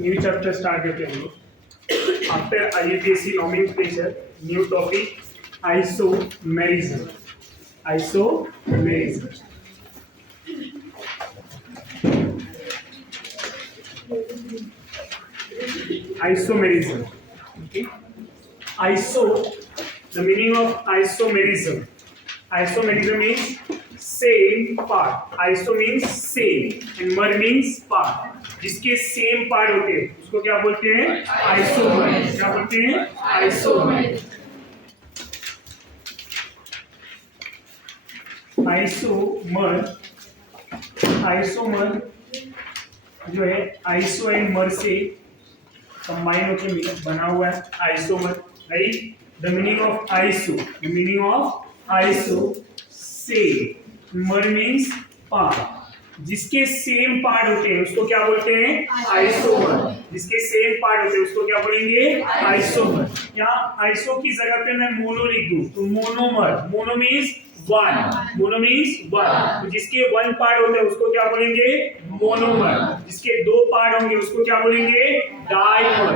New chapter start करते हैं हम लोग। After IUPAC nomenclature, new topic isomerism. Isomerism isomerism. Okay. The meaning of isomerism. Isomerism means same part. Iso means same and mer means part. जिसके same part होते हैं उसको क्या बोलते हैं? आइसोमर। क्या बोलते हैं? आइसोमर। आइसोमर जो है आइसो एंड मर से कंबाइन होकर बना हुआ है isomer, right. The meaning of iso same, मर मीन्स पार्ट। जिसके सेम पार्ट होते हैं उसको क्या बोलते हैं? आइसोमर। जिसके सेम पार्ट होते हैं उसको क्या बोलेंगे? आइसोमर। यहाँ आइसो की जगह पे मैं मोनो लिख दूं तो मोनोमर। Mono means one. तो जिसके वन पार्ट होते हैं उसको क्या बोलेंगे? मोनोमर। जिसके दो पार्ट होंगे उसको क्या बोलेंगे? Dimer.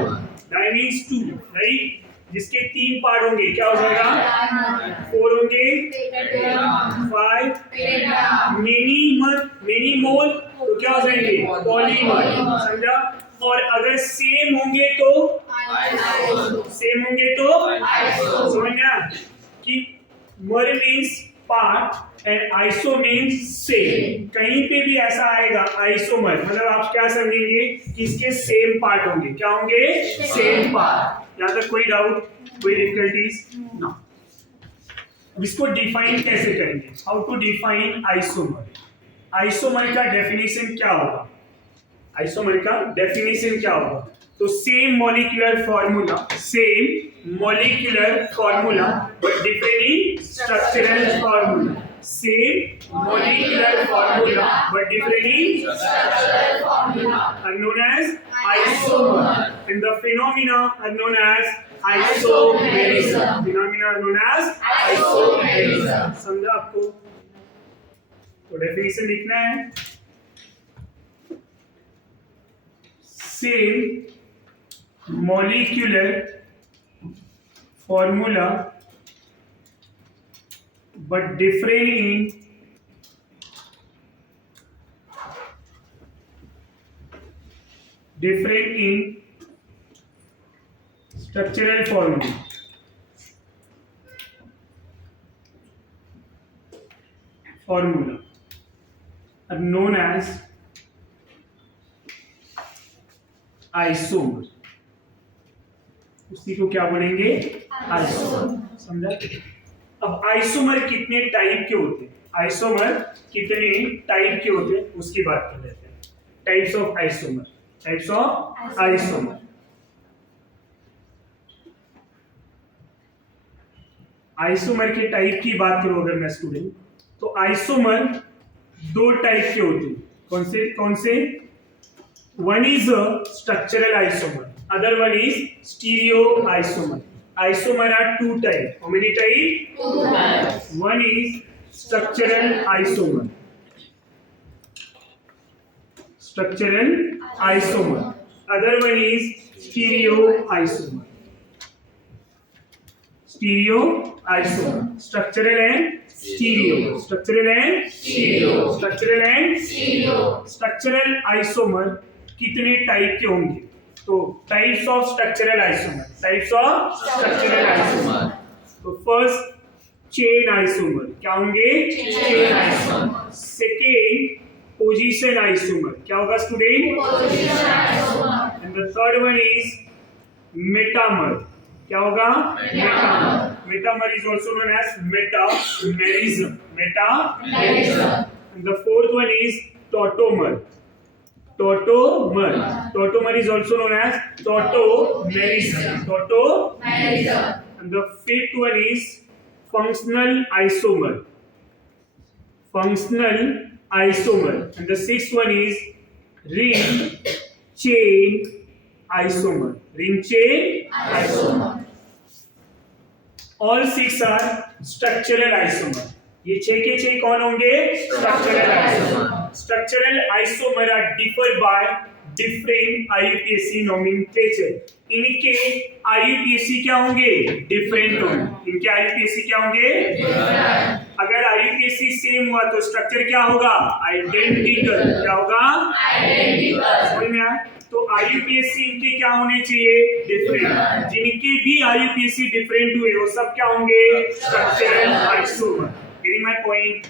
Di means two, right. जिसके तीन पार्ट होंगे क्या हो जाएगा? फोर होंगे, 5 मेनी मोल तो क्या हो जाएंगे? पॉलीमर। समझा? और अगर सेम होंगे तो समझना कि मर means part and iso means same. कहीं पे भी ऐसा आएगा आइसोमर, मतलब आप क्या समझेंगे कि इसके सेम पार्ट होंगे। क्या होंगे? Same part. यहाँ तक कोई डाउट, कोई डिफिकल्टीज? नो। अब इसको डिफाइन कैसे करेंगे? How to define isomer? Isomer का डेफिनेशन क्या होगा? तो same molecular formula but different structural formula. Same molecular formula but different structural formula are known as isomer, and the phenomena are known as isomerism. समझा आपको? तो definition लिखना है। Same molecular formula but different in structural formula are known as isomer। उसी को क्या बोलेंगे? Isomer. समझा? अब आइसोमर कितने टाइप के होते हैं? उसकी बात कर लेते हैं। Types of isomer. आइसोमर के टाइप की बात करूं अगर मैं स्टूडेंट, तो आइसोमर दो टाइप के होते हैं। कौन से? One is structural isomer, other one is stereo isomer. Isomer are two types. How many types? Two types. One is structural isomer. Other one is stereo isomer. Structural and stereo. Structural isomer कितने type के होंगे? तो types of structural isomer. तो first chain isomer. क्या होंगे? Chain isomer. Second position isomer. क्या होगा student? Position isomer. And the third one is metamer. क्या होगा? Metamer is also known as metamerism. And the fourth one is tautomer. Tautomer is also known as tautomerism. And the fifth one is functional isomer. And the sixth one is ring chain isomer. All six are structural isomer. ये 6 के 6 कौन होंगे? Structural isomer. Structural isomer are differ by different IUPAC nomenclature, इनके IUPAC क्या होंगे, different होंगे, इनके IUPAC क्या होंगे, अगर आईयूपीएसी सेम हुआ तो स्ट्रक्चर क्या होगा, आइडेंटिकल, क्या होगा, आइडेंटिकल, समझ में आया। तो आईयूपीएसी इनके क्या होने चाहिए, डिफरेंट, जिनके भी आईयूपीएसी डिफरेंट हुए वो सब क्या होंगे, structural isomer. Getting my point.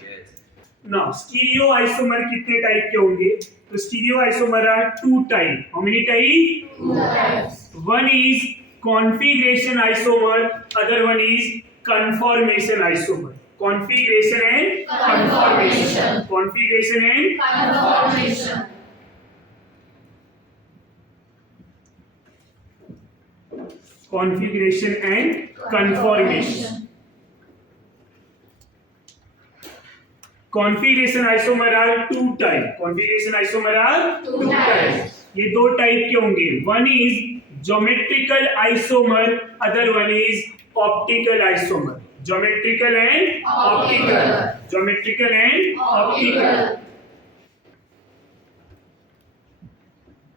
Now stereo isomer कितने टाइप के होंगे, तो stereo isomer are two type, how many type, two types, one is configuration isomer, other one is conformation isomer, configuration and conformation, configuration and conformation, configuration and conformation. Configuration isomer are two type. Configuration isomer are two types. ये दो type के होंगे, one is geometrical isomer, other one is optical isomer. Geometrical and optical. Geometrical and optical.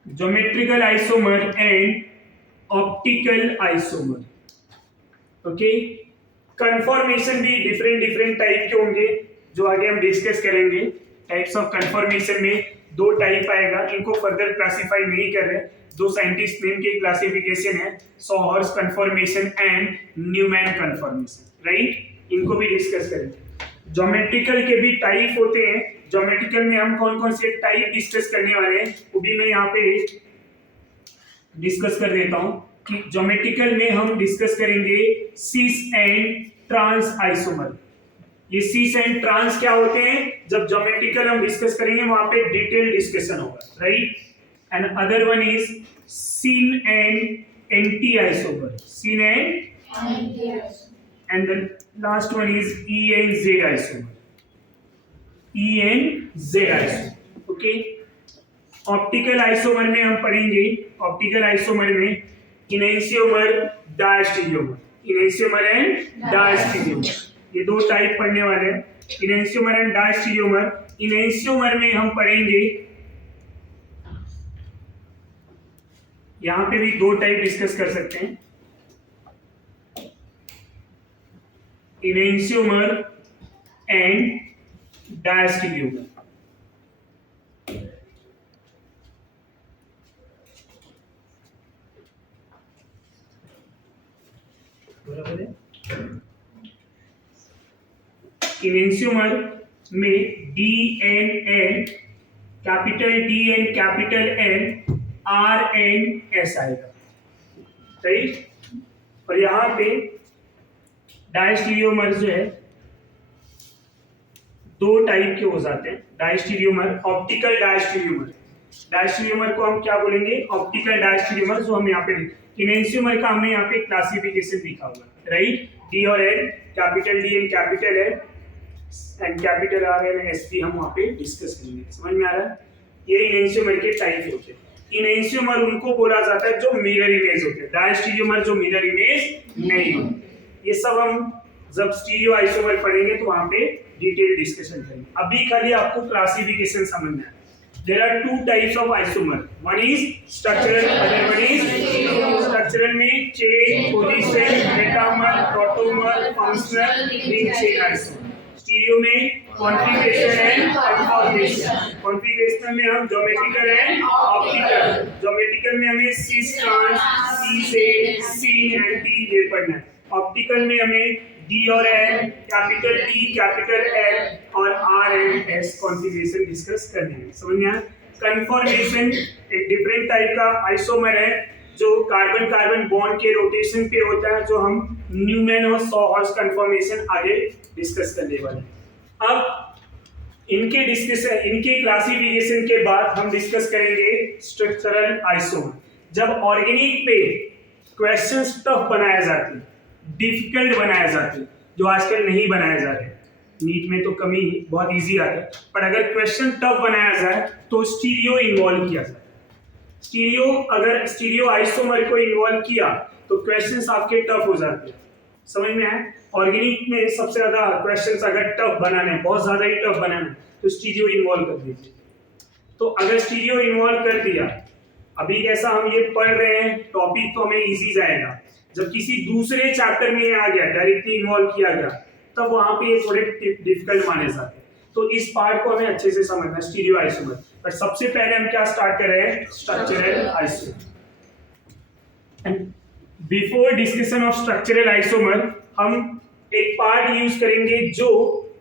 Geometrical isomer and optical isomer, okay. Conformation भी different type के होंगे, जो आगे हम डिस्कस करेंगे। टाइप्स ऑफ कन्फॉर्मेशन में दो टाइप आएगा, इनको फर्दर क्लासिफाई नहीं कर रहे, दो साइंटिस्ट ने इनके क्लासिफिकेशन है, sawhorse conformation and Newman conformation, right, इनको भी डिस्कस करेंगे। ज्योमेट्रिकल के भी टाइप होते हैं, ज्योमेट्रिकल में हम कौन कौन से टाइप डिस्कस करने वाले हैं वो भी मैं यहाँ पे डिस्कस कर देता हूं कि ज्योमेट्रिकल में हम डिस्कस करेंगे सिस एंड ट्रांस आइसोमर। ये सिस एंड ट्रांस क्या होते हैं, जब ज्योमेट्रिकल हम डिस्कस करेंगे वहां पे डिटेल डिस्कशन होगा, right. And other one is syn and anti isomer, syn and the last one is E and Z isomer, E and Z isomer, okay. Optical isomer में हम पढ़ेंगे, ऑप्टिकल आइसोमर में enantiomer, diastereomer, enantiomer and diastereomer, ये दो type पढ़ने वाले हैं, इनैंशियोमर and diastereomer. Enantiomer में हम पढ़ेंगे, यहां पे भी दो टाइप डिस्कस कर सकते हैं, इनैंशियोमर एंड डायस्टीरियोमर। इनैंशियोमर में D N N, capital D N capital N, R N S आएगा, राइट। और यहां पे डायस्टीरियोमर जो है दो टाइप के हो जाते हैं, डायस्टीरियोमर, ऑप्टिकल डायस्टीरियोमर। डायस्टीरियोमर को हम क्या बोलेंगे, ऑप्टिकल डायस्टीरियोमर, जो हम यहाँ पे इनैंशियोमर का हमने यहाँ पे क्लासिफिकेशन लिखा हुआ है, राइट। डी और N, capital D N capital N and capital R N S भी हम वहाँ पे डिस्कस करेंगे, समझ में आ रहा है। ये इनैंशियोमर के टाइप होते हैं। इनैंशियोमर उनको बोला जाता है जो मिरर इमेज होते हैं, डायस्टीरियोमर जो मिरर इमेज नहीं होते। ये सब हम जब स्टीरियो आइसोमर पढ़ेंगे तो वहाँ पे डिटेल डिस्कशन करेंगे, अभी खाली आपको क्लासिफिकेशन समझना है। There are two types of isomer. One is structural, other one is structural में chain, position, metamer, tautomer, functional, ring chain isomer. Stereo में configuration and conformation. Configuration में हम geometrical and optical. Geometrical में हमें cis trans, cis A, sin and T ये पढ़ना है. Optical में हमें D और N, capital D, capital L और R and S configuration discuss करनी है, समझ में आया। कन्फॉर्मेशन एक डिफरेंट टाइप का आइसोमर है जो कार्बन कार्बन बॉन्ड के रोटेशन पे होता है, जो हम न्यूमैन और सॉहर्स कन्फॉर्मेशन आगे डिस्कस करने वाले हैं। अब इनके डिस्कशन, इनके क्लासिफिकेशन के बाद हम डिस्कस करेंगे स्ट्रक्चरल आइसोमर। जब ऑर्गेनिक पे क्वेश्चंस टफ बनाया जाते हैं, डिफिकल्ट बनाया जाते हैं, जो आजकल नहीं बनाया जा रहे, नीट में तो कमी बहुत इजी आता है, पर अगर क्वेश्चन टफ बनाया जाए तो स्टीरियो इन्वॉल्व किया जाए। स्टीरियो, अगर स्टीरियो आइसोमर को इन्वॉल्व किया तो क्वेश्चंस आपके टफ हो जाते हैं, समझ में आया। ऑर्गेनिक में सबसे ज्यादा क्वेश्चंस अगर टफ बनाने हैं, बहुत ज्यादा ही टफ बनाना है, तो स्टीरियो इन्वॉल्व कर दीजिए। तो अगर स्टीरियो इन्वॉल्व कर दिया अभी कैसा हम ये पढ़ रहे हैं टॉपिक तो हमें इजी जाएगा, जब किसी दूसरे चैप्टर में आ गया डायरेक्टली इन्वॉल्व किया गया तब वहां पे ये थोड़े डिफिकल्ट माने जाते हैं। तो इस पार्ट को हमें अच्छे से समझना स्टीरियो आइसोमर। पर सबसे पहले हम क्या स्टार्ट कर रहे हैं, structural isomer. And before discussion of structural isomer हम एक पार्ट यूज करेंगे जो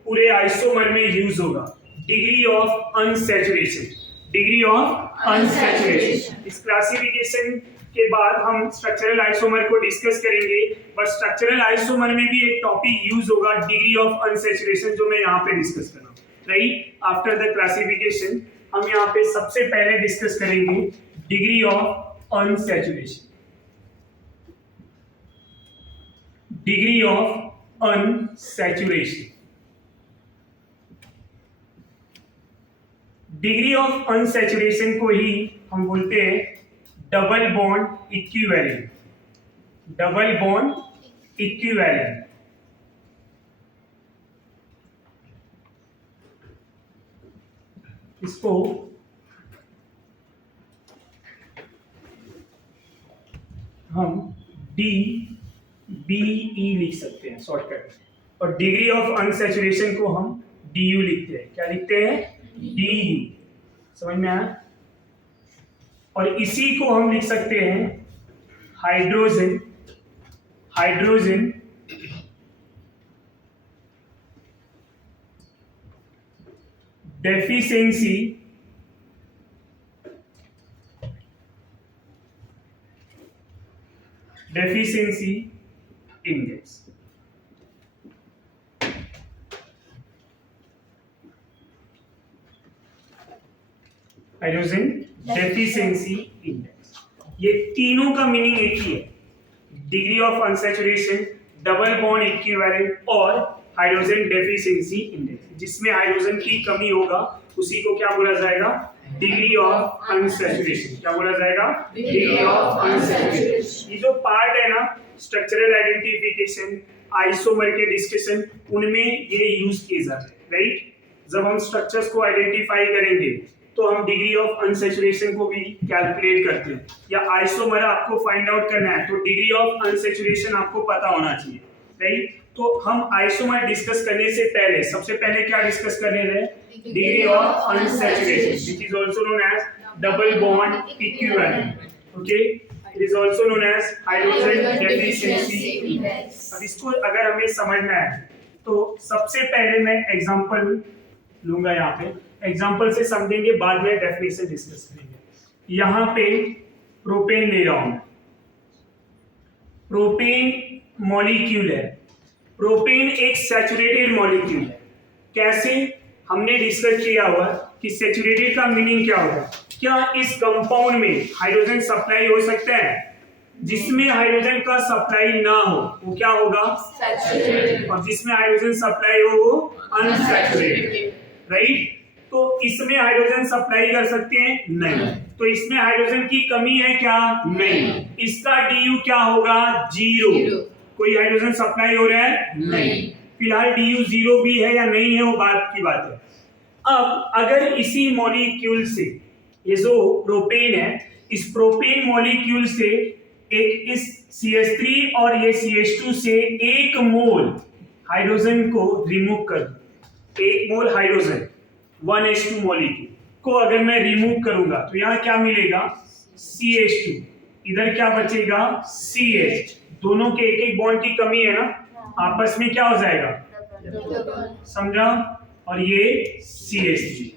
पूरे आइसोमर में यूज होगा, degree of unsaturation. Degree of unsaturation, इस क्लासिफिकेशन के बाद हम स्ट्रक्चरल आइसोमर को डिस्कस करेंगे, बट स्ट्रक्चरल आइसोमर में भी एक टॉपिक यूज होगा डिग्री ऑफ अनसैचुरेशन, जो मैं यहाँ पे डिस्कस कर रहा हूँ। राइट, आफ्टर द क्लासिफिकेशन हम यहाँ पे सबसे पहले डिस्कस करेंगे degree of unsaturation. Degree of unsaturation, degree of unsaturation को ही हम बोलते हैं double bond equivalent. Double bond equivalent, इसको हम DBE लिख सकते हैं शॉर्टकट, और डिग्री ऑफ अनसैचुरेशन को हम DU लिखते हैं। क्या लिखते हैं, DU। समझ में आया? और इसी को हम लिख सकते हैं hydrogen, hydrogen deficiency index. Hydrogen deficiency index, ये तीनों का मीनिंग एक ही है, degree of unsaturation, double bond equivalent और हाइड्रोजन डेफिशिएंसी इंडेक्स। जिसमें हाइड्रोजन की कमी होगा उसी को क्या बोला जाएगा, डिग्री ऑफ अनसैचुरेशन। क्या बोला जाएगा, डिग्री ऑफ अनसैचुरेशन। ये जो पार्ट है ना स्ट्रक्चरल आइडेंटिफिकेशन, आइसोमर के डिस्कशन, उनमें ये यूज किए जाते हैं। राइट, जब हम स्ट्रक्चर्स को आइडेंटिफाई करेंगे तो हम डिग्री ऑफ अनसैचुरेशन को भी कैलकुलेट करते हैं, या आइसोमर आपको फाइंड आउट करना है तो डिग्री ऑफ अनसैचुरेशन आपको पता होना चाहिए। राइट, तो हम आइसोमर डिस्कस करने से पहले सबसे पहले क्या डिस्कस करने हैं, degree of unsaturation, which is also known as double bond equivalent. Okay, it is also known as hydrogen deficiency index. अब इसको अगर हमें समझना है तो सबसे पहले मैं एग्जांपल लूंगा, यहाँ पे एग्जांपल से समझेंगे, बाद में डेफिनेशन डिस्कस करेंगे। यहाँ पे प्रोपेन ले रहा हूं, प्रोपेन मॉलिक्यूल है। प्रोपेन एक सैचुरेटेड मॉलिक्यूल है। कैसे, हमने डिस्कस किया हुआ कि सैचुरेटेड का मीनिंग क्या होगा। क्या इस कंपाउंड में हाइड्रोजन सप्लाई हो सकता है? जिसमें हाइड्रोजन का सप्लाई ना हो वो क्या होगा, सैचुरेटेड, और जिसमें हाइड्रोजन सप्लाई हो वो अनसैचुरेटेड। राइट, तो इसमें हाइड्रोजन सप्लाई कर सकते हैं? नहीं। तो इसमें हाइड्रोजन की कमी है क्या? नहीं। इसका DU क्या होगा? 0। कोई हाइड्रोजन सप्लाई हो रहा है? नहीं। फिलहाल DU 0 भी है या नहीं है वो बात की बात है। अब अगर इसी मॉलिक्यूल से, ये जो प्रोपेन है, इस प्रोपेन मॉलिक्यूल से एक इस CH3 और ये CH2 से 1 मोल हाइड्रोजन को रिमूव कर दूं, 1 मोल हाइड्रोजन 1H2 मॉलिक्यूल को अगर मैं रिमूव करूंगा तो यहाँ क्या मिलेगा, CH2, इधर क्या बचेगा, CH। दोनों के एक एक बॉन्ड की कमी है ना, आपस में क्या हो जाएगा, समझा, और ये CH3।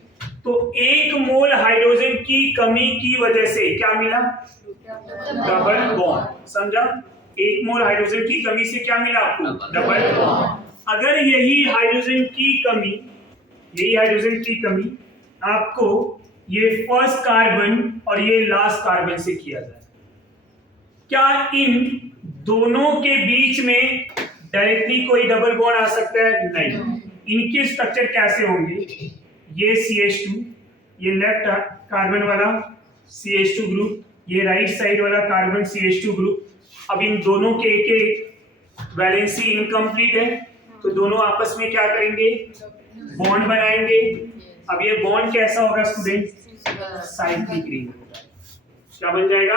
तो 1 मोल हाइड्रोजन की कमी की वजह से क्या मिला, डबल बॉन्ड। समझा, 1 मोल हाइड्रोजन की कमी से क्या मिला आपको, डबल बॉन्ड। अगर यही हाइड्रोजन की कमी आपको ये फर्स्ट कार्बन और ये लास्ट कार्बन से किया जाए, क्या इन दोनों के बीच में डायरेक्टली कोई डबल बॉन्ड आ सकता है? नहीं। इनके स्ट्रक्चर कैसे होंगे, ये CH2, ये लेफ्ट कार्बन वाला CH2 ग्रुप, ये राइट साइड वाला कार्बन CH2 ग्रुप। अब इन दोनों के एक वैलेंसी इनकम्प्लीट है, तो दोनों आपस में क्या करेंगे, बॉन्ड बनाएंगे। अब ये बॉन्ड कैसा होगा स्टूडेंट, साइक्लिक रिंग होगा। क्या बन जाएगा?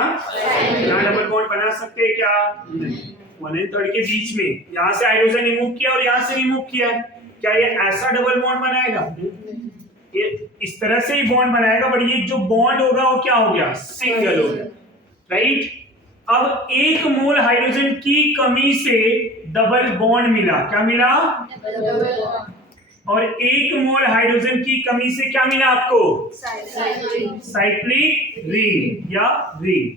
यहाँ डबल बॉन्ड बना सकते हैं क्या? नहीं। 1 and 3 के बीच में यहाँ से हाइड्रोजन रिमूव किया और यहाँ से रिमूव किया, क्या ये ऐसा डबल बॉन्ड बनाएगा? ये इस तरह से ही बॉन्ड बनाएगा, बट ये जो बॉन्ड होगा वो क्या हो गया? सिंगल हो गया, राइट? अब 1 मोल हाइड्रोजन की कमी से डबल बॉन्ड मिला, क्या मिला? और 1 मोल हाइड्रोजन की कमी से क्या मिला आपको? साइक्लिक रिंग या रिंग।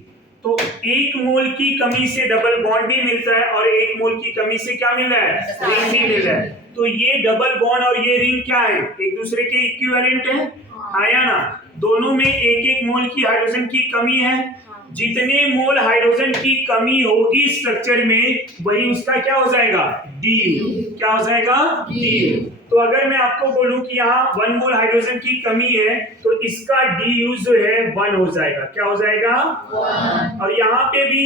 तो 1 मोल की कमी से डबल बॉन्ड भी मिलता है और 1 मोल की कमी से क्या मिल रहा है? रिंग भी मिल रहा है। तो ये डबल बॉन्ड और ये रिंग क्या है? एक दूसरे के इक्विवेलेंट है, आया ना? दोनों में 1-1 मोल की हाइड्रोजन की कमी है। जितने मोल हाइड्रोजन की कमी होगी स्ट्रक्चर में, वही उसका क्या हो जाएगा? DU। क्या हो जाएगा? DU। तो अगर मैं आपको बोलूं कि यहाँ 1 मोल हाइड्रोजन की कमी है, तो इसका DU जो है 1 हो जाएगा। क्या हो जाएगा? 1। और यहाँ पे भी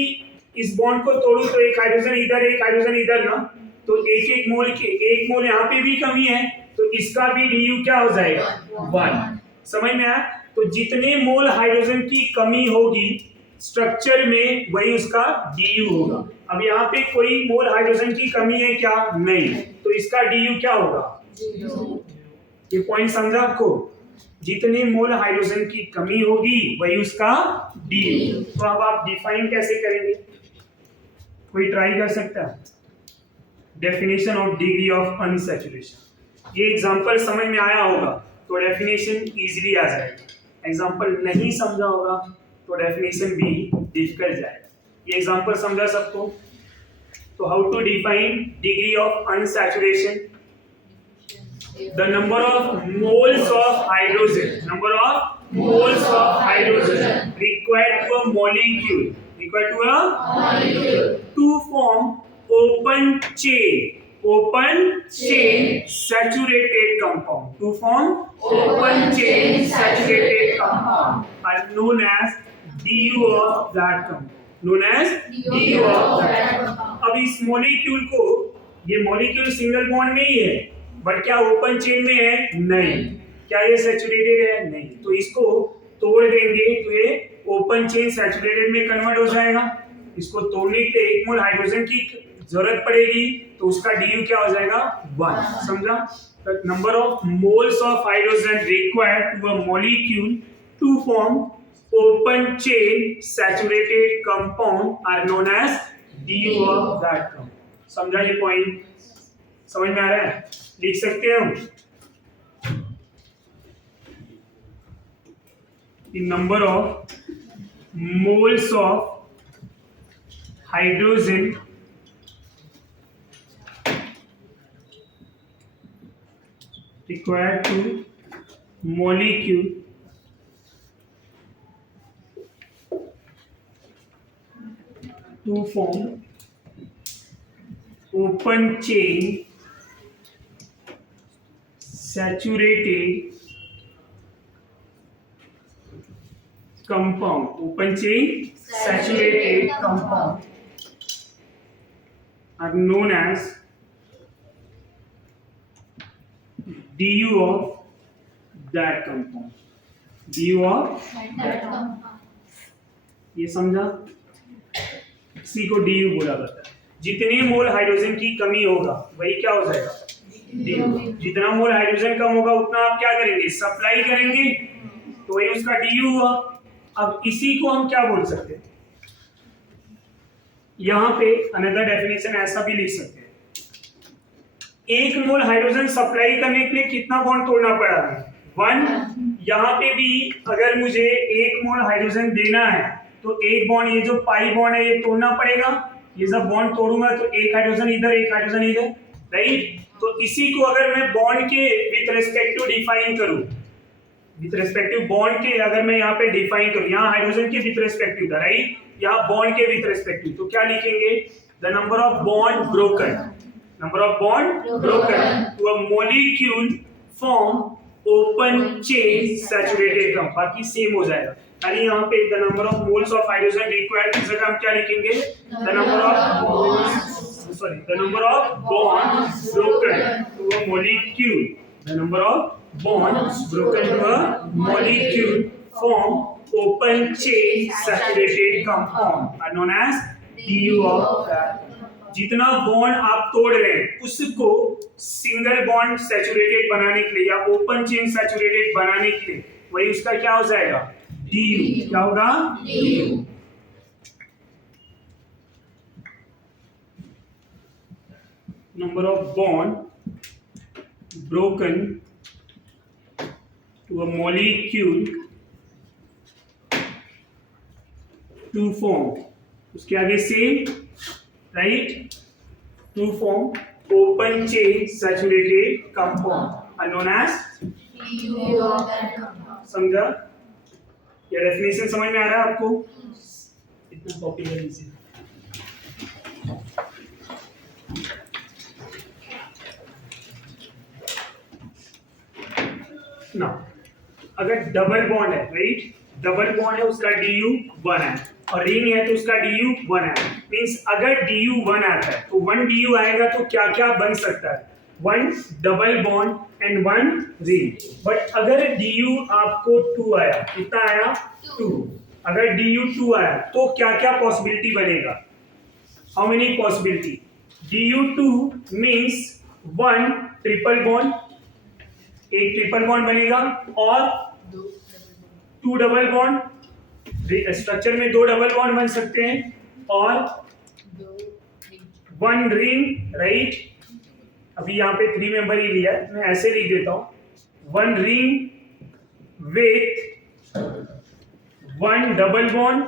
इस बॉन्ड को तोड़ू तो एक हाइड्रोजन इधर, एक हाइड्रोजन इधर ना, तो 1-1 मोल के 1 मोल यहाँ पे भी कमी है, तो इसका भी DU क्या हो जाएगा? 1। समझ में आया? तो जितने मोल हाइड्रोजन की कमी होगी स्ट्रक्चर में, वही उसका DU होगा। अब यहाँ पे कोई मोल हाइड्रोजन की कमी है क्या? नहीं, तो इसका DU क्या होगा? ये पॉइंट समझा आपको? जितने मोल हाइड्रोजन की कमी होगी वही उसका DU। तो अब आप डिफाइन कैसे करेंगे? कोई ट्राई कर सकता है? Definition of degree of unsaturation. ये एग्जांपल समझ में आया होगा तो डेफिनेशन इजीली आ जाएगा। एग्जांपल नहीं समझा होगा तो डेफिनेशन भी डिफिकल्ट जाएगा। ये एग्जांपल समझा सबको? तो how to define degree of unsaturation? The number of moles of hydrogen required to a molecule to form open chain saturated compound are known as DU of that compound। अब इस molecule को, ये molecule single bond में ही है, but क्या open chain में है? नहीं। क्या ये सैचुरेटेड है? नहीं। तो इसको तोड़ देंगे तो ये ओपन चेन सैचुरेटेड में कन्वर्ट हो जाएगा। इसको तोड़ने के लिए 1 मोल हाइड्रोजन की जरूरत पड़ेगी, तो उसका DU क्या हो जाएगा? 1। समझा? The number of moles of hydrogen required to a molecule to form open chain saturated compound are known as DU of that compound। समझा ये पॉइंट? समझ में आ रहा है? लिख सकते हैं हम? The number of moles of hydrogen required to molecule to form open chain saturated compound are known as DU of that compound। ये समझा? इसी को DU बोला जाता है। जितने मोल हाइड्रोजन की कमी होगा वही क्या हो जाएगा? DU। जितना मोल हाइड्रोजन कम होगा उतना आप क्या करेंगे? सप्लाई करेंगे, तो वही उसका DU हुआ। अब इसी को हम क्या बोल सकते हैं? यहाँ पे अनदर डेफिनेशन ऐसा भी लिख सकते हैं, 1 मोल हाइड्रोजन सप्लाई करने के लिए कितना बॉन्ड तोड़ना पड़ा है? 1। यहाँ पे भी अगर मुझे 1 मोल हाइड्रोजन देना है तो एक बॉन्ड, ये जो पाई बॉन्ड है, ये तोड़ना पड़ेगा। ये जब बॉन्ड तोड़ूंगा तो एक हाइड्रोजन इधर, एक हाइड्रोजन इधर, राइट? तो इसी को अगर मैं बॉन्ड के विद रिस्पेक्ट टू डिफाइन करूं, विद रिस्पेक्टिव बॉन्ड के अगर मैं यहाँ पे डिफाइन करूं, यहाँ हाइड्रोजन के विद रिस्पेक्टिव था, राइट? यहाँ बॉन्ड के विद रिस्पेक्टिव, तो क्या लिखेंगे? The number of bond broken to a molecule form open chain saturated compound. बाकी सेम हो जाएगा, यानी यहाँ पे the number of moles of hydrogen required की जगह हम क्या लिखेंगे? The number of bonds broken to a molecule, the number of bonds broken to a molecule form open chain saturated compound are known as DU of that. जितना bond आप तोड़ रहे हैं उसको सिंगल बॉन्ड सैचुरेटेड बनाने के लिए या ओपन चेन सैचुरेटेड बनाने के लिए वही उसका क्या हो जाएगा DU. क्या होगा DU. Number of bond broken to a molecule to form उसके आगे same right to form open chain saturated compound are known as DU of that compound. समझा? ये डेफिनेशन समझ में आ रहा है आपको? इतना कॉपी कर लीजिए. ना अगर डबल बॉन्ड है राइट डबल बॉन्ड है उसका DU 1 है और रिंग है तो उसका DU 1 है मींस अगर DU 1 आता है तो 1 DU आएगा तो क्या क्या बन सकता है 1 double bond and 1 ring but अगर DU आपको 2 आया कितना आया 2 अगर DU 2 आया तो क्या क्या पॉसिबिलिटी बनेगा how many possibility DU 2 means 1 triple bond एक ट्रिपल बॉन्ड बनेगा और 2 डबल बॉन्ड स्ट्रक्चर में 2 डबल बॉन्ड बन सकते हैं और 1 रिंग राइट अभी यहाँ पे 3 मेंबर ही लिया है मैं ऐसे लिख देता हूँ 1 ring with 1 double bond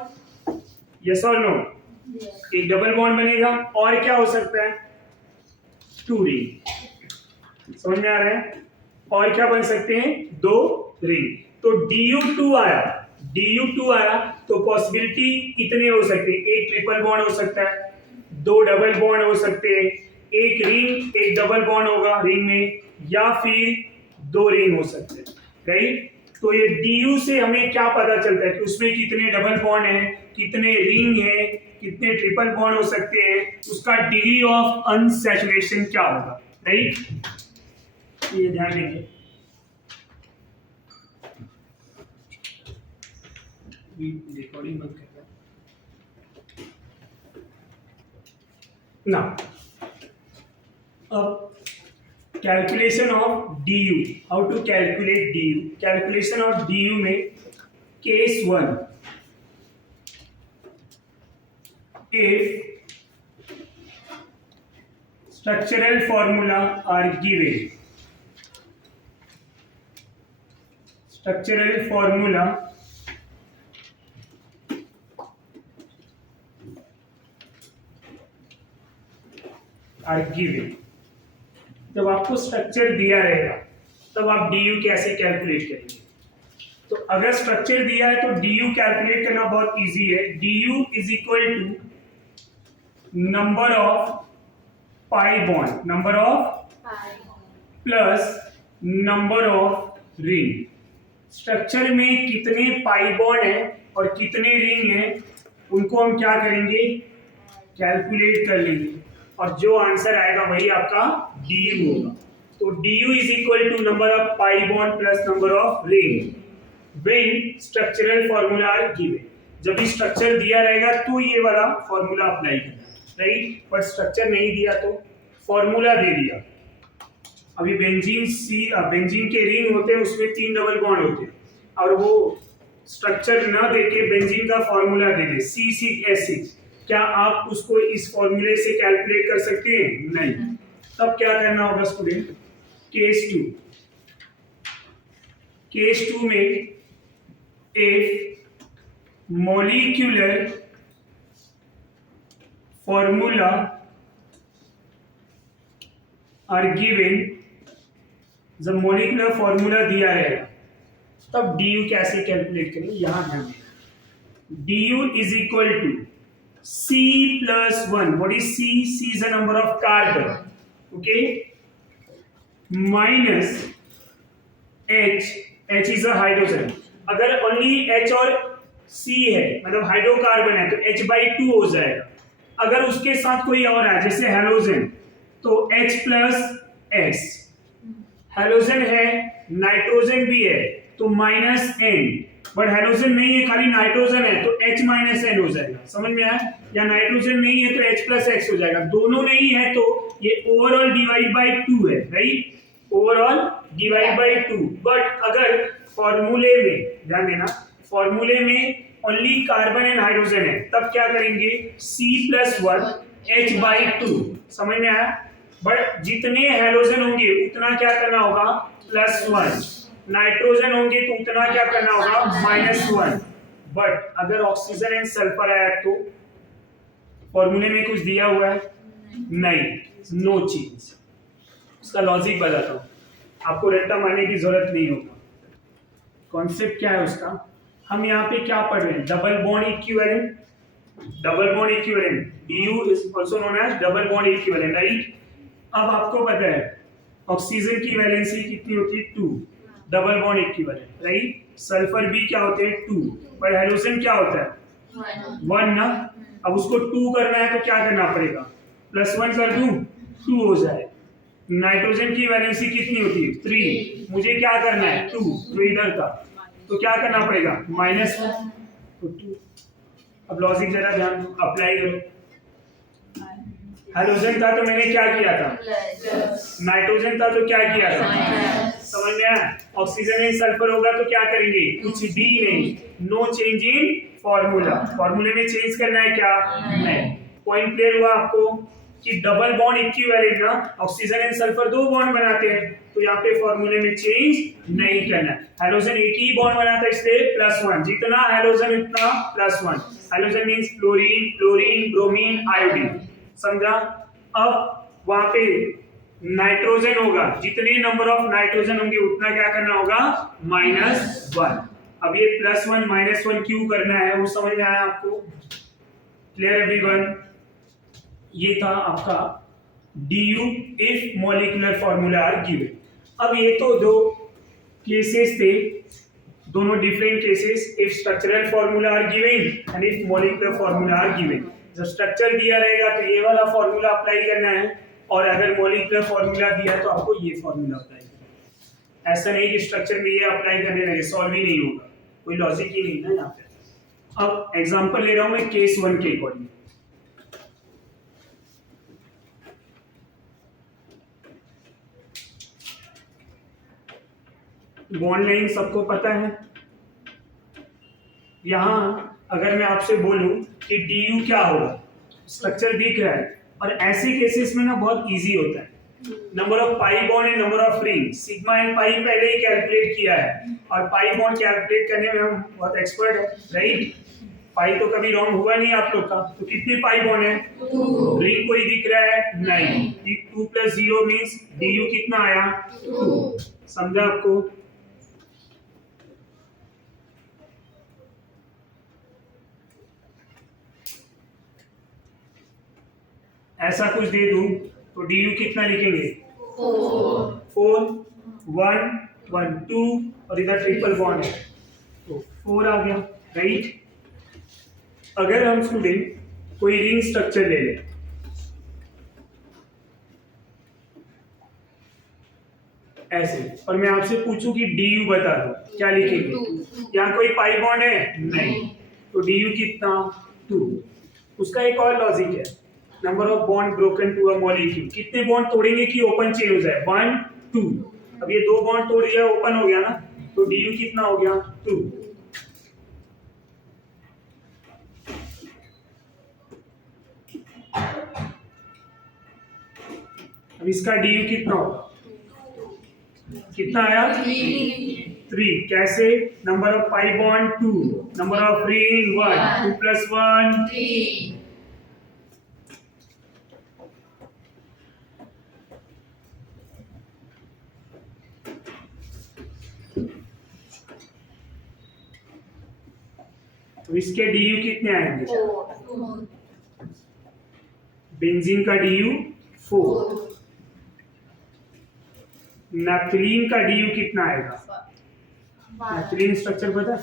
yes और नो एक डबल बॉन्ड बनेगा और क्या हो सकता है 2 रिंग समझ में आ रहा है और क्या बन सकते हैं 2 रिंग तो DU2 आया तो पॉसिबिलिटी कितने हो सकते हैं एक ट्रिपल बॉन्ड हो सकता है 2 डबल बॉन्ड हो सकते हैं एक रिंग एक डबल बॉन्ड होगा रिंग में या फिर 2 रिंग हो सकते हैं राइट तो ये DU से हमें क्या पता चलता है कि उसमें कितने डबल बॉन्ड हैं कितने रिंग हैं कितने ट्रिपल बॉन्ड हो सकते हैं उसका डिग्री ऑफ अनसैचुरेशन क्या होगा राइट ये ध्यान देंगे रिकॉर्डिंग बंद कर now calculation of DU how to calculate DU calculation of DU में case 1 if structural formula are given structural formula are given जब आपको स्ट्रक्चर दिया रहेगा तब आप DU कैसे कैलकुलेट करेंगे तो अगर स्ट्रक्चर दिया है तो DU कैलकुलेट करना बहुत इजी है DU is equal to number of pi bond number of plus number of ring structure में कितने पाई बॉन्ड है और कितने रिंग है उनको हम क्या करेंगे कैलकुलेट कर लेंगे और जो आंसर आएगा वही आपका DU होगा तो DU is equal to number of pi bond plus number of ring when structural formula are given जब भी स्ट्रक्चर दिया रहेगा तो ये वाला फॉर्मूला अप्लाई करना राइट बट स्ट्रक्चर नहीं दिया तो फॉर्मूला दे दिया अभी बेंजीन के रिंग होते हैं उसमें 3 डबल बॉन्ड होते हैं और वो स्ट्रक्चर न देके बेंजीन का फॉर्मूला दे दे C6H6 क्या आप उसको इस फॉर्मूले से कैलकुलेट कर सकते हैं नहीं तब क्या करना होगा स्टूडेंट केस 2 में if molecular formula are given जब मोलिकुलर फॉर्मूला दिया रहेगा तब DU कैसे कैलकुलेट करेंगे यहां ध्यान देना DU is equal to C plus 1 what is C is a number of carbon okay minus H is a hydrogen अगर ओनली H और C है मतलब हाइड्रोकार्बन है तो H/2 हो जाएगा अगर उसके साथ कोई और है जैसे हैलोजन तो H plus S हैलोजन है नाइट्रोजन भी है तो -N बट हेलोजन नहीं है, खाली नाइट्रोजन है तो H माइनस N हो जाएगा, समझ में आया? या नाइट्रोजन नहीं है तो H प्लस X हो जाएगा, दोनों नहीं है तो ये ओवरऑल डिवाइड बाय 2 है, right? Overall divide by 2। But अगर फॉर्मूले में, ध्यान देना, फॉर्मूले में ओनली कार्बन एंड हाइड्रोजन है, तब क्या करेंगे? C+1 H/2, समझ में आया? बट जितने हेलोजन होंगे उतना क्या करना होगा? +1। नाइट्रोजन होंगे तो उतना क्या करना होगा? -1। बट अगर ऑक्सीजन एंड सल्फर आया तो फॉर्मूले में कुछ दिया हुआ है? नहीं, नो चेंज। उसका लॉजिक बताता हूँ, आपको रट्टा मारने की जरूरत नहीं होगा। कॉन्सेप्ट क्या है उसका? हम यहाँ पे क्या पढ़ रहे हैं? Double bond equivalent. Double bond equivalent, Du is also known as double bond equivalent, right? अब आपको पता है ऑक्सीजन की वैलेंसी कितनी होती है? 2, double bond equivalent, right? Sulphur भी क्या होते हैं? 2, पर हाइड्रोजन क्या होता है? 1 ना। अब उसको 2 करना है तो क्या करना पड़ेगा? +1 कर दूं, 2 हो जाए। नाइट्रोजन की वैलेंसी कितनी होती है? 3, मुझे क्या करना है? 2, तो इधर का, तो क्या करना पड़ेगा? -1, तो 2। अब लॉजिक जरा ध्यान अप्लाई करो। हाइड्रोजन था तो मैंने क्या किया था? नाइट्रोजन था तो क्या किया था? समझ में आया? ऑक्सीजन एंड सल्फर होगा तो क्या करेंगे? कुछ भी नहीं, नो चेंज इन फॉर्मूला। फॉर्मूले में चेंज करना है क्या? नहीं। पॉइंट क्लियर हुआ आपको कि डबल बॉन्ड इक्विवेलेंट ना, ऑक्सीजन एंड सल्फर 2 बॉन्ड बनाते हैं, तो यहाँ पे फॉर्मूले में चेंज नहीं करना। हाइड्रोजन एक ही बॉन्ड बनाता है इसलिए +1, जितना हाइड्रोजन उतना +1। Hydrogen means fluorine, chlorine, bromine, iodine, समझा? अब वहां पे नाइट्रोजन होगा, जितने नंबर ऑफ नाइट्रोजन होंगे उतना क्या करना होगा? -1। अब ये +1 -1 क्यों करना है वो समझ में आया आपको? Clear everyone? ये था आपका Du if molecular formula are given. अब ये तो दो केसेस थे, दोनों different cases, if structural formula are given and if molecular formula are given. जब स्ट्रक्चर दिया रहेगा तो ये वाला फॉर्मूला अप्लाई करना है, और अगर मॉलिक्यूलर फॉर्मूला दिया है तो आपको ये फॉर्मूला अप्लाई करना है। ऐसा नहीं कि स्ट्रक्चर में ये अप्लाई करने लगे, सॉल्व ही नहीं होगा, कोई लॉजिक ही नहीं ना यहाँ पे। अब एग्जांपल ले रहा हूं मैं केस 1 के अकॉर्डिंग। बॉन्ड लाइन सबको पता है। यहां अगर मैं आपसे बोलूं कि Du क्या होगा, स्ट्रक्चर दिख रहा है, और ऐसे केसेस में ना बहुत इजी होता है। Number of pi bond and number of ring, sigma and pi पहले ही कैलकुलेट किया है, और पाई बॉन्ड कैलकुलेट करने में हम बहुत एक्सपर्ट है, राइट? पाई तो कभी रॉन्ग हुआ नहीं आप लोग का। तो कितने पाई बॉन्ड है? 2। रिंग कोई दिख रहा है? नहीं। 2 + 0 मींस Du कितना आया? 2। समझा आपको? ऐसा कुछ दे दूं तो Du कितना लिखेंगे? 4, 1, 1, 2, और इधर ट्रिपल बॉन्ड है तो 4 आ गया, राइट? अगर हम स्टूडेंट कोई रिंग स्ट्रक्चर ले लें, ऐसे, और मैं आपसे पूछूं कि Du बता दो, क्या लिखेंगे? यहाँ कोई पाई बॉन्ड है? नहीं, तो Du कितना? 2। उसका एक और लॉजिक है, number of bond broken to a molecule, कितने बॉन्ड तोड़ेंगे कि ओपन चेन हो जाए? 1, 2। अब ये 2 बॉन्ड तोड़ दिया, ओपन हो गया ना, तो Du कितना हो गया? 2। अब इसका Du कितना होगा? कितना आया? 3। कैसे? Number of pi bond 2, number of ring 1, 2 + 1 3। तो इसके Du कितने आएंगे? 4। बेंजीन का Du 4। नैप्थलीन का Du कितना आएगा? नैप्थलीन स्ट्रक्चर पता?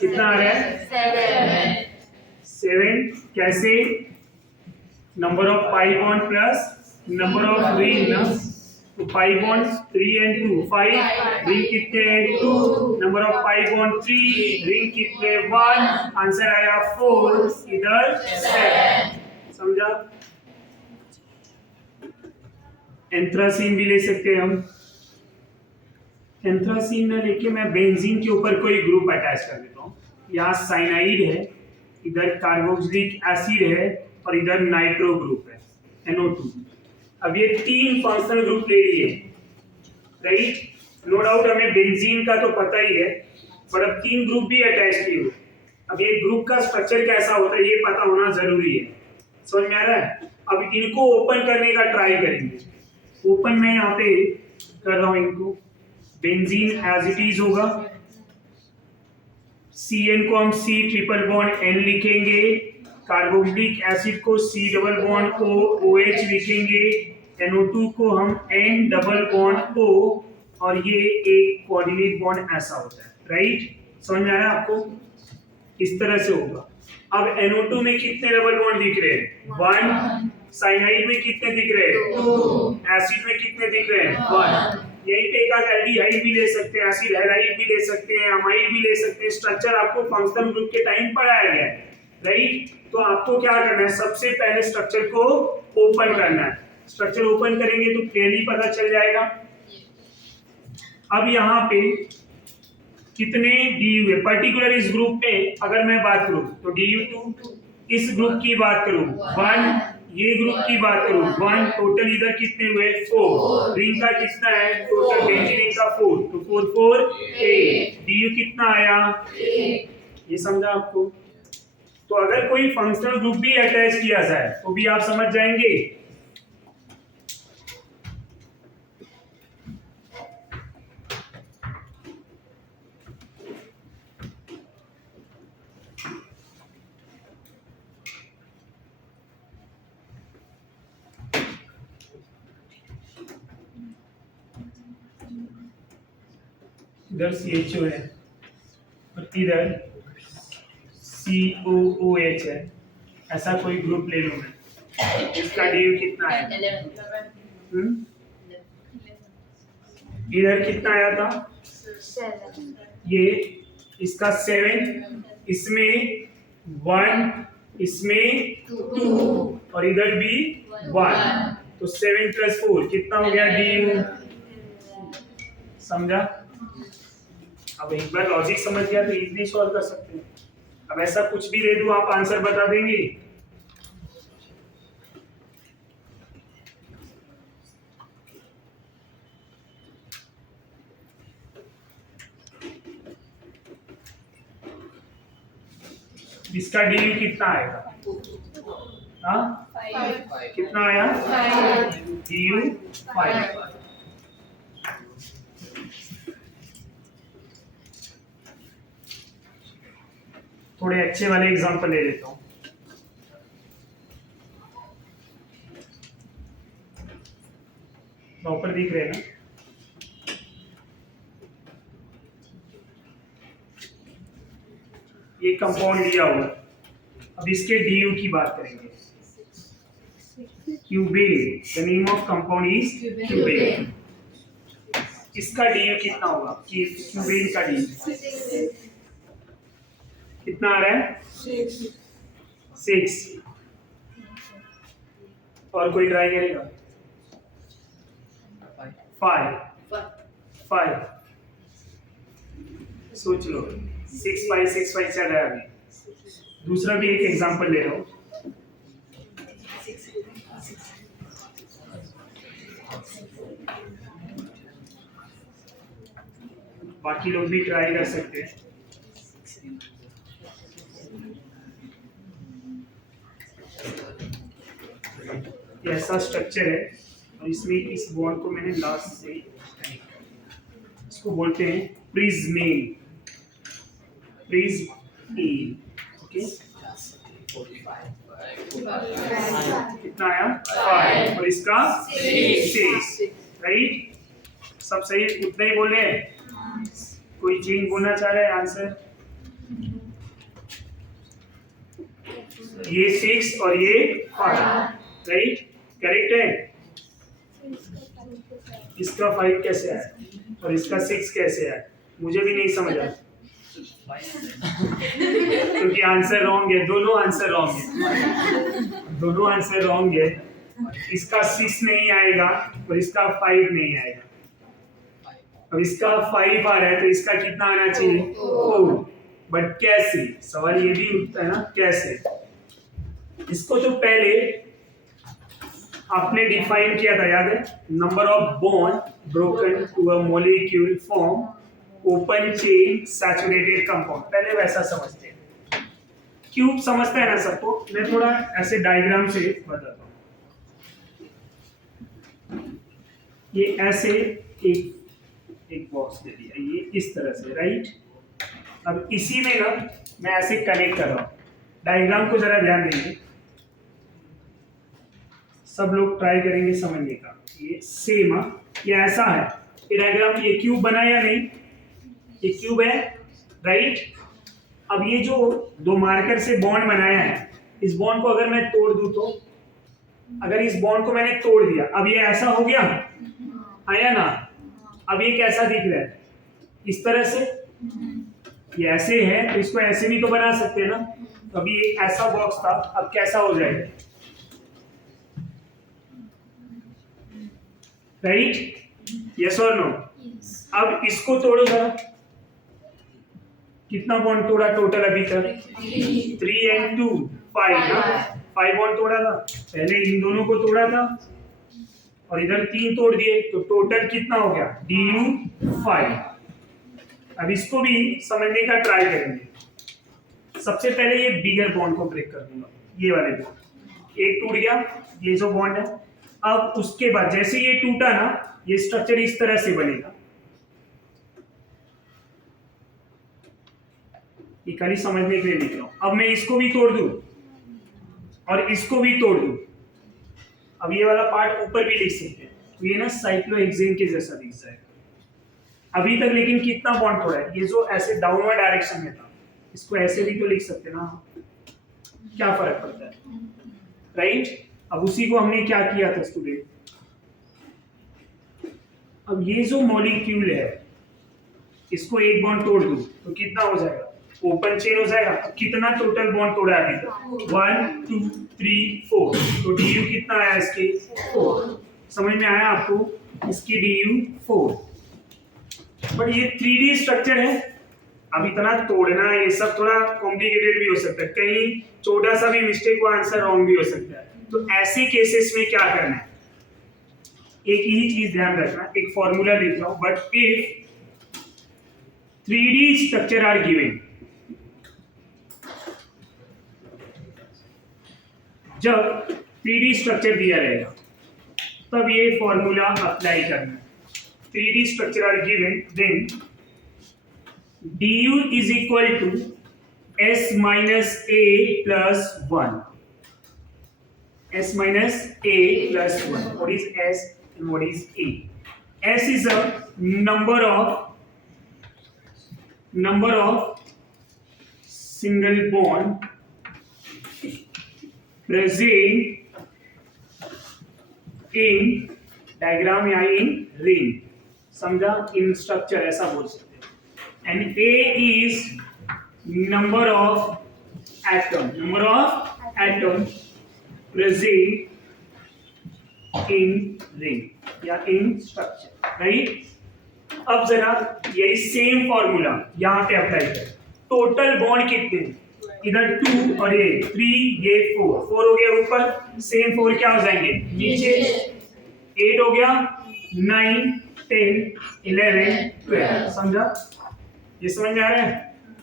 कितना आ रहा है? 7। कैसे? Number of pi bond plus number of ring ना, तो पाई बॉन्ड 3 and 2 5, रिंग कितने हैं 2, number of pi bond 3, ring कितने 1, आंसर आया 4, इधर 7। समझा? एंथ्रासीन भी ले सकते हैं हम। एंथ्रासीन ना लेके मैं बेंजीन के ऊपर कोई ग्रुप अटैच कर देता हूँ। यहाँ साइनाइड है, इधर कार्बोक्सिलिक एसिड है और इधर नाइट्रो ग्रुप है NO2। अब ये 3 फंक्शनल ग्रुप ले लिए, राइट? नो डाउट हमें बेंजीन का तो पता ही है, पर अब 3 ग्रुप भी अटैच किए हुए। अब ये ग्रुप का स्ट्रक्चर कैसा होता है ये पता होना जरूरी है। समझ में आ रहा है? अब इनको ओपन करने का ट्राई करेंगे। ओपन मैं यहाँ पे कर रहा हूँ इनको। बेंजीन एज इट इज होगा, CN को हम C ट्रिपल बॉन्ड N लिखेंगे, कार्बोक्सिलिक एसिड को C double bond O OH लिखेंगे, NO2 को हम N डबल बॉन्ड O, और ये एक कोऑर्डिनेट बॉन्ड ऐसा होता है, राइट? समझ में आ रहा है आपको? इस तरह से होगा। अब NO2 में कितने डबल बॉन्ड दिख रहे हैं 1, साइनाइड में कितने दिख रहे हैं 2, एसिड में कितने दिख रहे हैं 1। यहीं पे एक आध एल्डिहाइड भी ले सकते हैं, एसिड हैलाइड भी ले सकते हैं, अमाइड भी ले सकते हैं। स्ट्रक्चर आपको फंक्शनल ग्रुप के टाइम पढ़ाया गया है, राइट? तो आपको क्या करना है, सबसे पहले स्ट्रक्चर को ओपन करना है। स्ट्रक्चर ओपन करेंगे तो क्लियरली पता चल जाएगा। अब यहाँ पे कितने DU है, पर्टिकुलर इस ग्रुप पे अगर मैं बात करूं तो DU2, इस ग्रुप की बात करूं 1, ये ग्रुप की बात करूं 1, टोटल इधर कितने हुए 4, रिंग का कितना है टोटल बेंजीन रिंग का 4, तो 4 4 8, DU कितना आया 8। ये समझा आपको? तो अगर कोई फंक्शनल ग्रुप भी अटैच किया जाए तो भी आप समझ जाएंगे। इधर CHO है और इधर COOH है, ऐसा कोई ग्रुप ले लूं मैं। इसका DU कितना है? इधर कितना आया था 7, ये इसका 7, इसमें 1, इसमें 2 और इधर भी 1, तो 7 + 4 कितना हो गया DU? समझा? अब एक बार लॉजिक समझ गया तो इजीली सॉल्व कर सकते हैं। अब ऐसा कुछ भी दे दूं आप आंसर बता देंगे? इसका DU कितना आएगा? हाँ 5, कितना आया 5, DU 5। थोड़े अच्छे वाले एग्जांपल ले लेता हूँ। प्रॉपर दिख रहे हैं ना? ये कंपाउंड लिया हुआ, अब इसके DU की बात करेंगे। क्यूबेन, the name of compound is क्यूबेन। इसका DU कितना होगा? क्यूबेन का DU कितना आ रहा है 6। और कोई ट्राई करेगा? 5। सोच लो, 6 5 6 5 चल रहा है अभी। दूसरा भी एक एग्जांपल ले रहा हूँ। बाकी लोग भी ट्राई कर सकते हैं। ऐसा स्ट्रक्चर है और इसमें इस बॉन्ड को मैंने लास्ट से, इसको बोलते हैं प्रिज्मेन। ओके, कितना आया 5 और इसका 6, राइट? सब सही उतना ही बोले हैं? कोई चेंज बोलना चाह रहा है आंसर? ये 6 और ये 5, राइट? करेक्ट है? इसका 5 कैसे आया और इसका 6 कैसे आया, मुझे भी नहीं समझ आया क्योंकि आंसर रॉन्ग है, दोनों आंसर रॉन्ग है, दोनों आंसर रॉन्ग है। इसका 6 नहीं आएगा और इसका 5 नहीं आएगा। अब इसका 5 आ रहा है तो इसका कितना आना चाहिए, 4। बट कैसे, सवाल ये भी उठता है ना, कैसे? इसको तो पहले आपने डिफाइन किया था, याद है? Number of bond broken to a molecule form open chain saturated compound, पहले वैसा समझते हैं। क्यूब समझता है ना सबको, मैं थोड़ा ऐसे डायग्राम से बताता हूं। ये ऐसे एक बॉक्स दे दिया, ये इस तरह से, राइट? अब इसी में ना मैं ऐसे कनेक्ट कर रहा हूं, डायग्राम को जरा ध्यान देंगे, सब लोग ट्राई करेंगे समझने का। ये सेम, ये ऐसा है, ये डायग्राम, ये क्यूब बना या नहीं? ये क्यूब है, राइट? अब ये जो दो मार्कर से बॉन्ड बनाया है, इस बॉन्ड को अगर मैं तोड़ दूं तो, अगर इस बॉन्ड को मैंने तोड़ दिया, अब ये ऐसा हो गया, आया ना? अब ये कैसा दिख रहा है? इस तरह से, ये ऐसे है तो इसको ऐसे भी तो बना सकते हैं ना। अब ये ऐसा बॉक्स था, अब कैसा हो जाएगा, राइट? यस और नो? अब इसको तोड़ो जरा, कितना बॉन्ड तोड़ा टोटल अभी तक? 3 and 2 5 ना, 5 बॉन्ड तोड़ा था, पहले इन दोनों को तोड़ा था और इधर 3 तोड़ दिए, तो टोटल कितना हो गया? Du5। अब इसको भी समझने का ट्राई करेंगे। सबसे पहले ये बिगर बॉन्ड को ब्रेक कर दूंगा, ये वाले बॉन्ड, एक टूट गया, ये जो बॉन्ड है। अब उसके बाद जैसे ये टूटा ना, ये स्ट्रक्चर इस तरह से बनेगा। ये खाली समझने के लिए लिख रहा हूं। अब मैं इसको भी तोड़ दूं और इसको भी तोड़ दूं, अब ये वाला पार्ट ऊपर भी लिख सकते हैं, तो ये ना साइक्लोहेक्सेन के जैसा दिख जाएगा। अभी तक लेकिन कितना बॉन्ड तोड़ा है? ये जो ऐसे डाउनवर्ड डायरेक्शन में था, इसको ऐसे भी तो लिख सकते ना, क्या फर्क पड़ता है, राइट? अब उसी को हमने क्या किया था स्टूडेंट, अब ये जो मॉलिक्यूल है, इसको एक बॉन्ड तोड़ दूं तो कितना हो जाएगा? ओपन चेन हो जाएगा। कितना टोटल बॉन्ड तोड़ा है अभी तक? 1 2 3 4, तो Du कितना आया इसके? 4। समझ में आया आपको? इसकी Du 4। बट ये 3D स्ट्रक्चर है, अब इतना तोड़ना, ये सब थोड़ा कॉम्प्लिकेटेड भी हो सकता है, कहीं छोटा सा भी मिस्टेक हुआ आंसर रॉन्ग भी हो सकता है। तो ऐसे केसेस में क्या करना है, एक ही चीज ध्यान रखना, एक फॉर्मूला लिख रहा हूं, but if 3D structure are given, जब 3D स्ट्रक्चर दिया रहेगा तब ये फॉर्मूला अप्लाई करना है। 3D structure are given, then du is equal to s minus a plus 1. S minus a plus 1. What is s and what is a? S is a number of single bond present in diagram या in ring, समझा? इन structure ऐसा बोल सकते हैं। And A is number of atom present in ring या इन structure, right? अब जरा यही सेम फॉर्मूला यहाँ पे अप्लाई करें। टोटल बॉन्ड कितने? इधर 2 और ये 3, ये 4 हो गया ऊपर, सेम 4 क्या हो जाएंगे नीचे, 8 हो गया, 9 10 11 12, समझा? ये समझ में आ रहा है?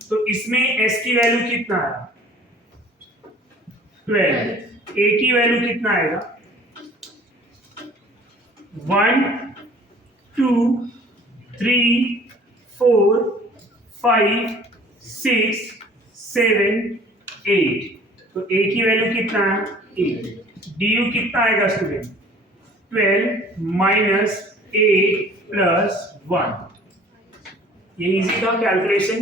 तो इसमें s की वैल्यू कितना है? 12। a की वैल्यू कितना आएगा? 1 2 3 4 5 6 7 8, तो a की वैल्यू कितना है? 8। du कितना आएगा स्टूडेंट? 12 minus 8 plus 1। ये इजी था calculation,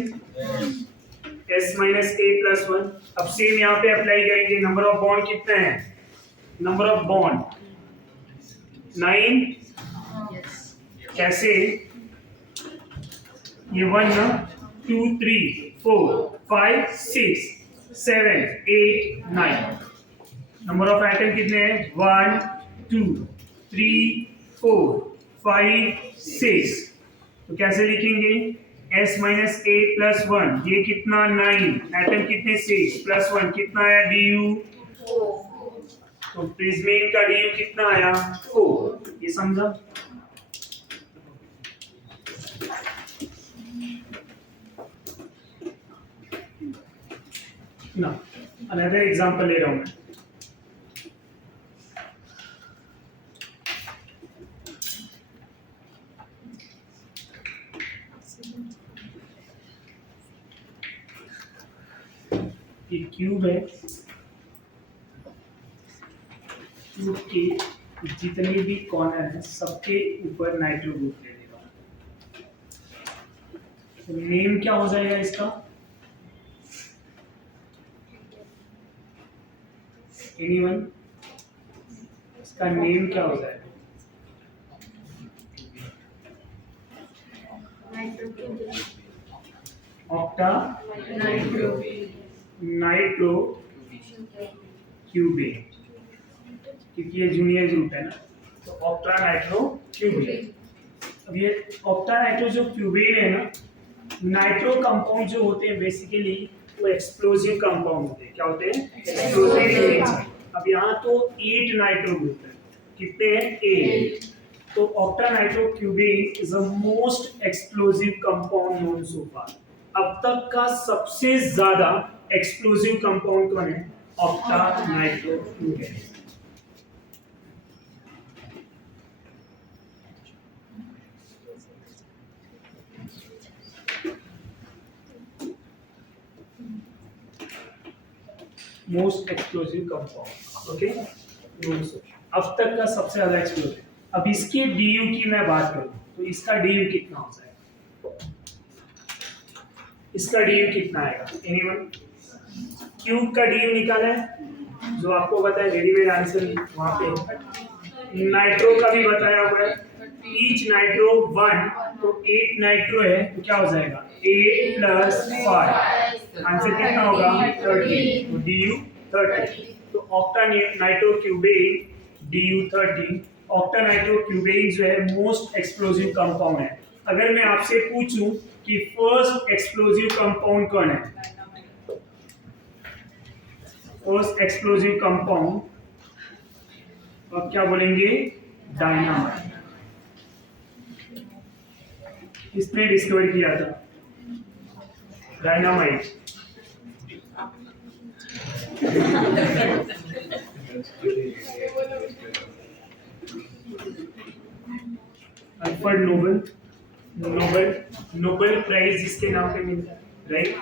s minus a plus 1। अब सेम यहाँ पे अप्लाई करेंगे। नंबर ऑफ बॉन्ड कितने हैं? नंबर ऑफ बॉन्ड 9 कैसे? ये 1 ना, 2 3 4 5 6 7 8 9 नंबर ऑफ एटम कितने हैं? 1 2 3 4 5 6। तो कैसे लिखेंगे? s माइनस 8 प्लस 1, ये कितना? 9। एटम कितने? 6 प्लस 1 कितना आया? du। तो प्रिज्मेन का du कितना आया? 4। ये समझा? ना अनदर एग्जांपल ले रहा हूं मैं। ये क्यूब है, क्यूब के जितने भी कॉर्नर हैं सबके ऊपर नाइट्रो ग्रुप ले लेगा। तो नेम क्या हो जाएगा इसका? एनीवन? इसका नेम क्या हो जाएगा? ऑक्टा नाइट्रो क्यूबेन, क्योंकि ये जूनियर ग्रुप है ना, तो ऑक्टा नाइट्रो क्यूबेन। अब ये ऑक्टा नाइट्रो जो क्यूबेन है ना, नाइट्रो कंपाउंड जो होते हैं बेसिकली वो एक्सप्लोसिव कंपाउंड होते हैं। क्या होते हैं? एक्सप्लोसिव। अब यहाँ तो 8 नाइट्रो ग्रुप है। कितने हैं? 8। तो octa nitro cubane is the most explosive compound known so far. अब तक का सबसे ज्यादा एक्सप्लोसिव कंपाउंड कौन है? Octa nitro cubane. Most explosive compound, okay. अब तक का सबसे ज्यादा एक्सप्लोसिव। अब इसके du की मैं बात करूं तो इसका du कितना हो जाएगा? इसका du कितना आएगा? एनीवन? क्यूब का du निकाला है, जो आपको पता है रेडीमेड आंसर वहां पे। नाइट्रो का भी बताया हुआ है, ईच नाइट्रो 1, तो 8 नाइट्रो है तो क्या हो जाएगा? 8 प्लस 5, आंसर कितना होगा? 30। तो du 30। तो octa nitro क्यूबेन du 30। Octa nitro क्यूबेन जो है मोस्ट एक्सप्लोसिव कंपाउंड है। अगर मैं आपसे पूछूं कि फर्स्ट एक्सप्लोसिव कंपाउंड कौन है? फर्स्ट एक्सप्लोसिव कंपाउंड, अब क्या बोलेंगे? डायनामाइट। किसने डिस्कवर किया था dynamite? Alfred Nobel. Nobel prize जिसके नाम पे मिलता है, राइट?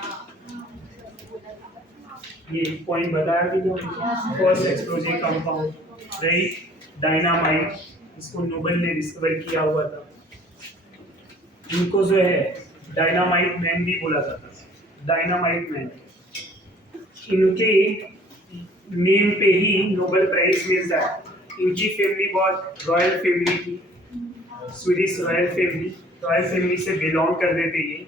ये पॉइंट बताया कि जो first explosive compound, right, dynamite, इसको नोबेल ने डिस्कवर किया हुआ था। इनको जो है डायनामाइट मैन भी बोला जाता है, डायनामाइट मैन। इनके नेम पे ही नोबेल प्राइज मिलता है। इनकी फैमिली बहुत रॉयल फैमिली थी, स्वीडिश रॉयल फैमिली से बिलोंग करते थे ये,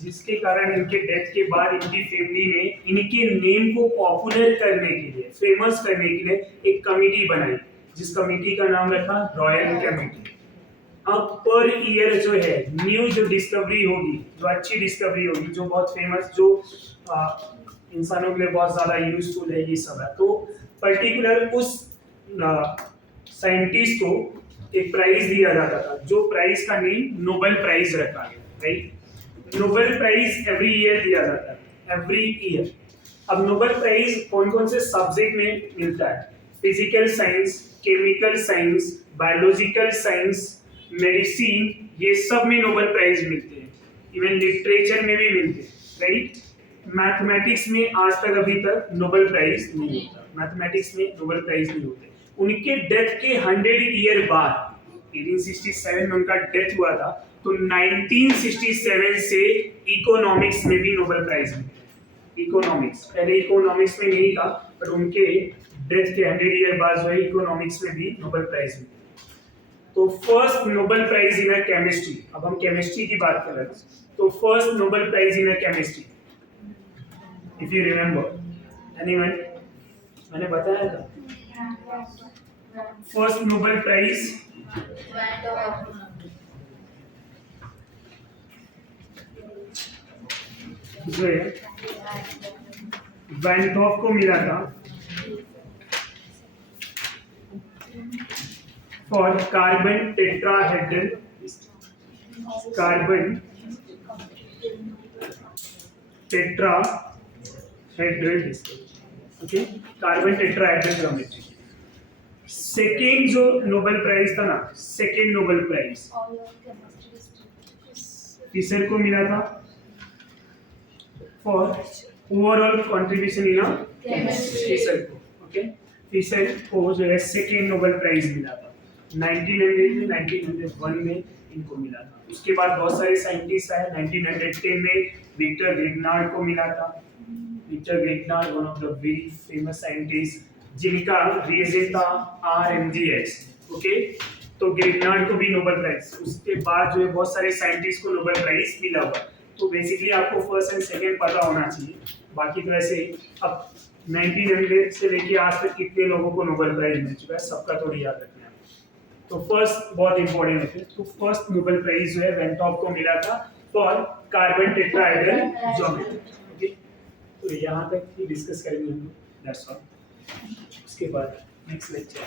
जिसके कारण इनके डेथ के बाद इनकी फैमिली ने इनके नेम को पॉपुलर करने के लिए, फेमस करने के लिए एक कमेटी बनाई, जिस कमेटी का नाम रखा रॉयल कमेटी। अब पर ईयर जो है न्यू जो डिस्कवरी होगी, जो अच्छी डिस्कवरी होगी, जो बहुत फेमस, जो इंसानों के लिए बहुत ज्यादा यूजफुल है, ये सब है, तो पर्टिकुलर उस साइंटिस्ट को एक प्राइज दिया जाता था, जो प्राइज का नेम नोबेल प्राइज रखा गया, right? Nobel prize every year दिया जाता है, एवरी ईयर। अब नोबेल प्राइज कौन कौन से सब्जेक्ट में मिलता है? Physical science, chemical science, biological science, medicine, ये सब में नोबेल प्राइज मिलते हैं। इवन लिटरेचर में भी मिलते हैं, राइट? मैथमेटिक्स में आज तक अभी तक नोबेल प्राइज नहीं होता, मैथमेटिक्स में नोबेल प्राइज नहीं होते। उनके डेथ के 100 ईयर बाद 1867 में उनका डेथ हुआ था, तो 1967 से इकोनॉमिक्स में भी नोबेल प्राइज मिला। इकोनॉमिक्स, पहले इकोनॉमिक्स में नहीं था, पर उनके डेथ के 100 ईयर बाद जो है इकोनॉमिक्स में भी नोबेल प्राइज मिला। तो first Nobel prize in a chemistry, अब हम केमिस्ट्री की बात कर रहे हैं, तो first Nobel prize in a chemistry, if you remember anyone, मैंने बताया था फर्स्ट नोबेल प्राइज जो है वैन गॉग को मिला था for carbon tetrahedral, carbon tetrahedral discovery, okay, carbon tetrahedral geometry. Second जो नोबेल प्राइज था ना, सेकेंड नोबेल प्राइज फिशर को मिला था for overall contribution in chemistry, Fischer को, ओके, फिशर को जो है सेकेंड नोबेल प्राइज मिला था 1900 में, 1901 में इनको मिला था। उसके बाद बहुत सारे साइंटिस्ट आए, 1910 में विक्टर ग्रिग्नार्ड को मिला था, Victor Grignard one of the very famous scientist जिनका रिएजेंट था RMGS, ओके, तो ग्रिग्नार्ड को भी नोबेल प्राइज। उसके बाद जो है बहुत सारे साइंटिस्ट को नोबेल प्राइज मिला हुआ। तो बेसिकली आपको फर्स्ट एंड सेकंड पता होना चाहिए, बाकी तो ऐसे अब 1900 से लेके आज तक कितने लोगों को नोबेल प्राइज मिल चुका है सबका थोड़ी याद रखना है। तो फर्स्ट बहुत इंपॉर्टेंट है, तो फर्स्ट नोबेल प्राइज जो है वैन गॉग को मिला था for carbon tetrahedral geometry, okay. तो यहाँ तक ही डिस्कस करेंगे हम लोग, दैट्स ऑल। उसके बाद नेक्स्ट लेक्चर